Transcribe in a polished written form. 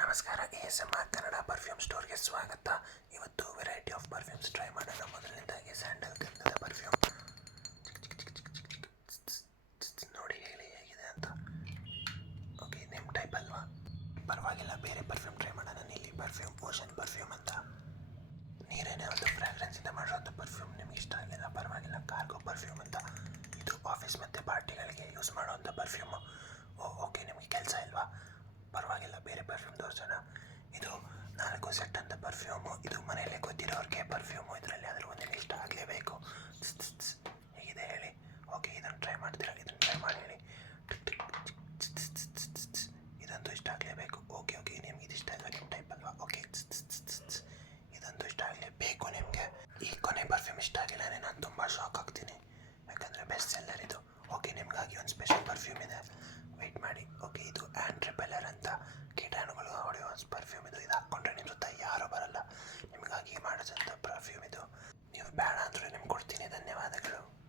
ನಮಸ್ಕಾರ, ASMR Kannada perfume ಸ್ಟೋರ್ಗೆ ಸ್ವಾಗತ. ಇವತ್ತು ವೆರೈಟಿ ಆಫ್ ಪರ್ಫ್ಯೂಮ್ಸ್ ಟ್ರೈ ಮಾಡೋಣ. ಮೊದಲನೇದಾಗಿ ಸ್ಯಾಂಡಲ್ ಗಂಧದ ಪರ್ಫ್ಯೂಮ್ ನೋಡಿ, ಹೇಳಿ ಹೇಗಿದೆ ಅಂತ. ಓಕೆ, ನಿಮ್ಮ ಟೈಪ್ ಅಲ್ವಾ? ಪರವಾಗಿಲ್ಲ, ಬೇರೆ ಪರ್ಫ್ಯೂಮ್ ಟ್ರೈ ಮಾಡೋಣ. ನೀಲಿ ಪರ್ಫ್ಯೂಮ್, ಓಷನ್ ಪರ್ಫ್ಯೂಮ್ ಅಂತ. ನೀರೇನೇ ಒಂದು ಫ್ರಾಗ್ರೆನ್ಸಿಂದ ಮಾಡೋದು ಪರ್ಫ್ಯೂಮ್ ನಿಮ್ಗೆ ಇಷ್ಟ ಆಗಲಿಲ್ಲ ಪರವಾಗಿಲ್ಲ. ಕಾರ್ಗೋ ಪರ್ಫ್ಯೂಮ್ ಅಂತ. ಇದು ಆಫೀಸ್ ಮತ್ತು ಪಾರ್ಟಿಗಳಿಗೆ ಯೂಸ್ ಮಾಡುವಂಥ ಪರ್ಫ್ಯೂಮು. ಓಕೆ, ನಿಮಗೆ ಕೆಲಸ ಇಲ್ವಾ? ಪರವಾಗಿಲ್ಲ, ಬೇರೆ ಪರ್ಫ್ಯೂಮ್ ತೋರಿಸೋಣ. ಇದು 4 ಸೆಟ್ ಅಂತ ಪರ್ಫ್ಯೂಮು. ಇದು ಮನೆಯಲ್ಲೇ ಗೊತ್ತಿರೋರಿಗೆ ಪರ್ಫ್ಯೂಮು. ಇದರಲ್ಲಿ